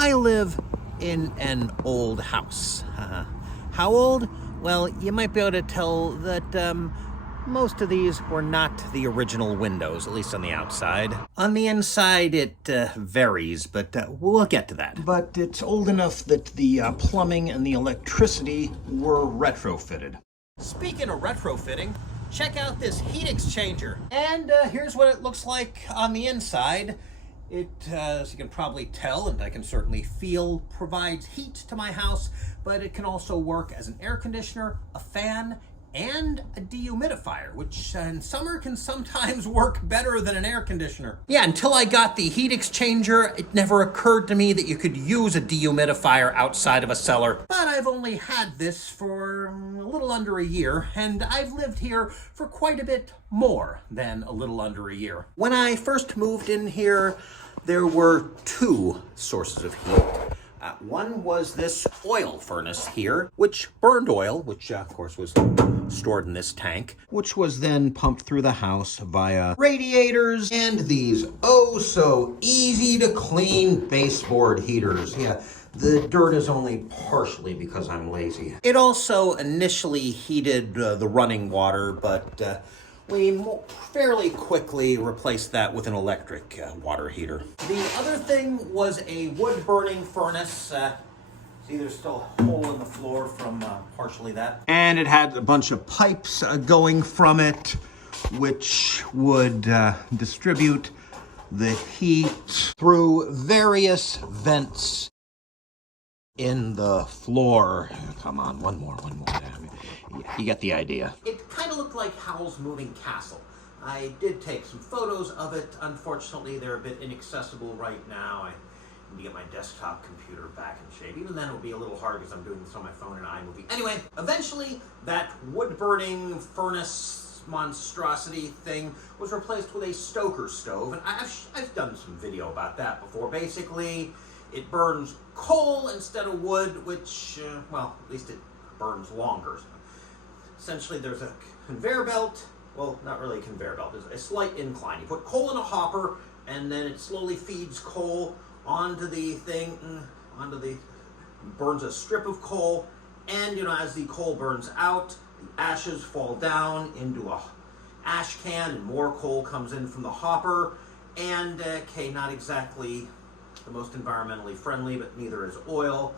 I live in an old house. How old? Well, you might be able to tell that most of these were not the original windows, at least on the outside. On the inside, it varies, but we'll get to that. But it's old enough that the plumbing and the electricity were retrofitted. Speaking of retrofitting, check out this heat exchanger. And here's what it looks like on the inside. It, as you can probably tell, and I can certainly feel, provides heat to my house, but it can also work as an air conditioner, a fan, and a dehumidifier, which in summer can sometimes work better than an air conditioner. Yeah, until I got the heat exchanger, it never occurred to me that you could use a dehumidifier outside of a cellar. But I've only had this for a little under a year, and I've lived here for quite a bit more than a little under a year. When I first moved in here, there were two sources of heat. One was this oil furnace here, which burned oil, which of course was stored in this tank, which was then pumped through the house via radiators and these oh so easy to clean baseboard heaters. Yeah, the dirt is only partially because I'm lazy. It also initially heated the running water, but we fairly quickly replaced that with an electric water heater. The other thing was a wood-burning furnace. See, there's still a hole in the floor from partially that. And it had a bunch of pipes going from it, which would distribute the heat through various vents in the floor. Come on, one more. You get the idea. It kind of looked like Howl's Moving Castle. I did take some photos of it. Unfortunately, they're a bit inaccessible right now. I need to get my desktop computer back in shape. Even then, it would be a little hard because I'm doing this on my phone in iMovie. Anyway, eventually, that wood-burning furnace monstrosity thing was replaced with a stoker stove. And I've done some video about that before. Basically, it burns coal instead of wood, which, well, at least it burns longer. Essentially, there's a conveyor belt. Well, not really a conveyor belt. There's a slight incline. You put coal in a hopper, and then it slowly feeds coal onto the thing, burns a strip of coal, and, as the coal burns out, the ashes fall down into a ash can, and more coal comes in from the hopper, and, not exactly the most environmentally friendly, but neither is oil.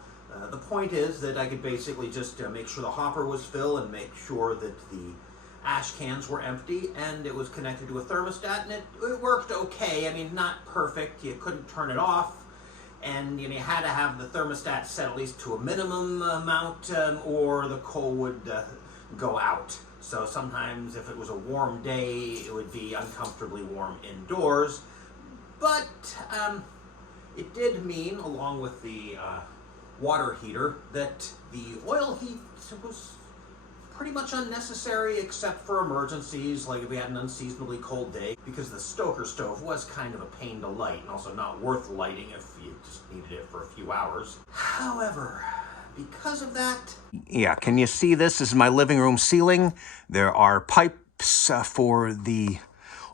The point is that I could basically just make sure the hopper was full and make sure that the ash cans were empty, and it was connected to a thermostat, and it worked okay. I mean, not perfect. You couldn't turn it off, and you had to have the thermostat set at least to a minimum amount, or the coal would go out. So sometimes if it was a warm day, it would be uncomfortably warm indoors. But it did mean, along with the water heater, that the oil heat was pretty much unnecessary except for emergencies, like if we had an unseasonably cold day, because the stoker stove was kind of a pain to light and also not worth lighting if you just needed it for a few hours. However, because of that... Yeah, can you see this? This is my living room ceiling. There are pipes for the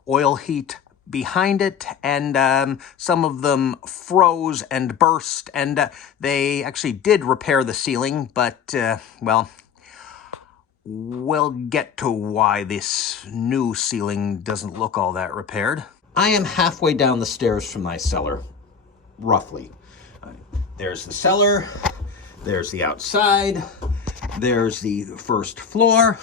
oil heat behind it, and some of them froze and burst, and they actually did repair the ceiling, but, well, we'll get to why this new ceiling doesn't look all that repaired. I am halfway down the stairs from my cellar, roughly. There's the cellar, there's the outside, there's the first floor,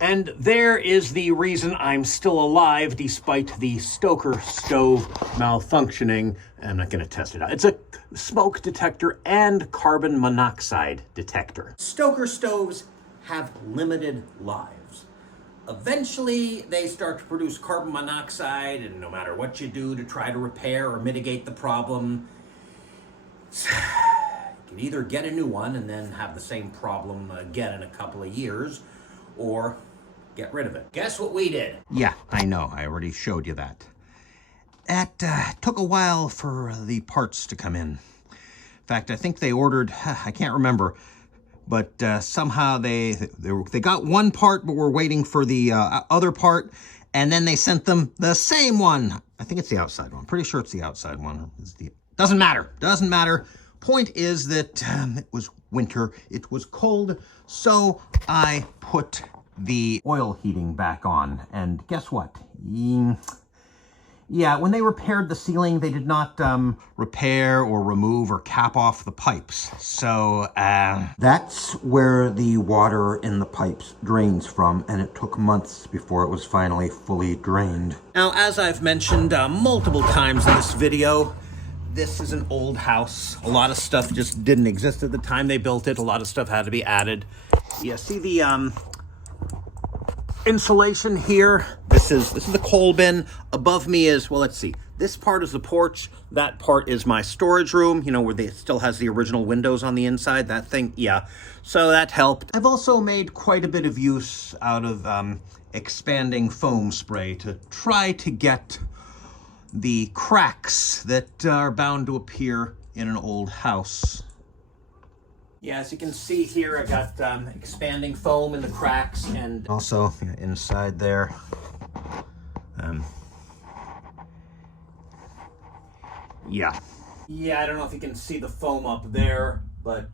and there is the reason I'm still alive despite the stoker stove malfunctioning. I'm not going to test it out. It's a smoke detector and carbon monoxide detector. Stoker stoves have limited lives. Eventually, they start to produce carbon monoxide, and no matter what you do to try to repair or mitigate the problem, you can either get a new one and then have the same problem again in a couple of years, or get rid of it. Guess what we did? Yeah, I know. I already showed you that. That took a while for the parts to come in. In fact, I think they ordered, I can't remember, but somehow they got one part, but we're waiting for the other part, and then they sent them the same one. I think it's the outside one. Pretty sure it's the outside one. Doesn't matter. Doesn't matter. Point is that it was winter. It was cold. So I put the oil heating back on. And guess what? Yeah, when they repaired the ceiling, they did not repair or remove or cap off the pipes. So that's where the water in the pipes drains from, and it took months before it was finally fully drained. Now, as I've mentioned multiple times in this video, this is an old house. A lot of stuff just didn't exist at the time they built it. A lot of stuff had to be added. Yeah, see the insulation here. This is the coal bin. Above me is, well, let's see. This part is the porch. That part is my storage room, you know, where it still has the original windows on the inside, that thing. Yeah, so that helped. I've also made quite a bit of use out of expanding foam spray to try to get the cracks that are bound to appear in an old house. Yeah, as you can see here, I got expanding foam in the cracks, and also inside there. Yeah, I don't know if you can see the foam up there, but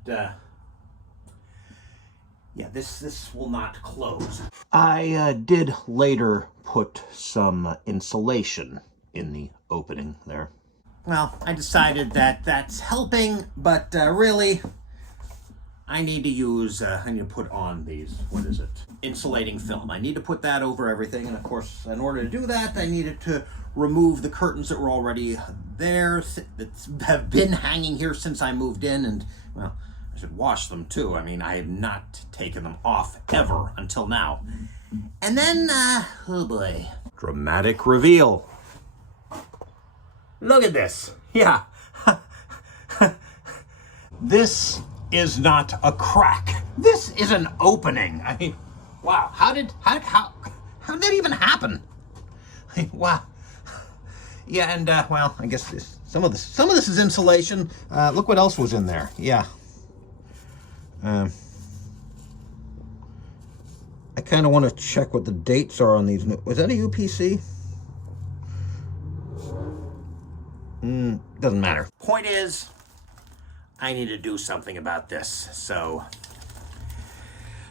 yeah, this will not close. I did later put some insulation in the opening there. Well, I decided that that's helping, but really, I need to put on these, what is it? Insulating film. I need to put that over everything, and of course, in order to do that, I needed to remove the curtains that were already there, that have been hanging here since I moved in, and, well, I should wash them too. I mean, I have not taken them off ever until now. And then, oh boy. Dramatic reveal. Look at this. Yeah. This is not a crack. This is an opening. I mean, wow. How did that even happen? I mean, wow. Yeah, and well, I guess some of this is insulation. Look what else was in there. Yeah. I kind of want to check what the dates are on these. Was that a UPC? Doesn't matter. Point is, I need to do something about this, so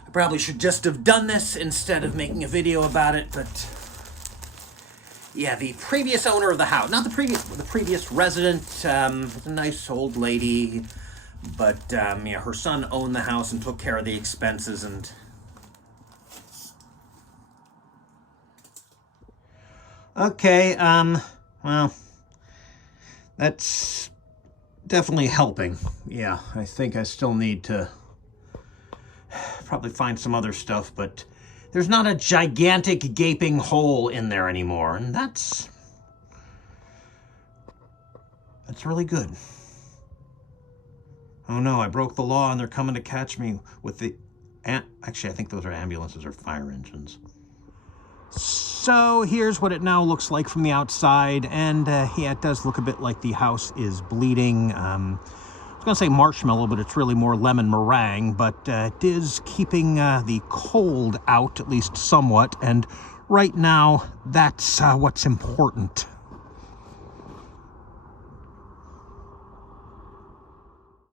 I probably should just have done this instead of making a video about it, but yeah, the previous owner of the house, not the previous resident, was a nice old lady, but yeah, her son owned the house and took care of the expenses, and okay, well, that's definitely helping. Yeah, I think I still need to probably find some other stuff, but there's not a gigantic gaping hole in there anymore, and that's really good. Oh no, I broke the law and they're coming to catch me with the... Actually, I think those are ambulances or fire engines. So here's what it now looks like from the outside, and yeah, it does look a bit like the house is bleeding. I was going to say marshmallow, but it's really more lemon meringue, but it is keeping the cold out, at least somewhat, and right now, that's what's important.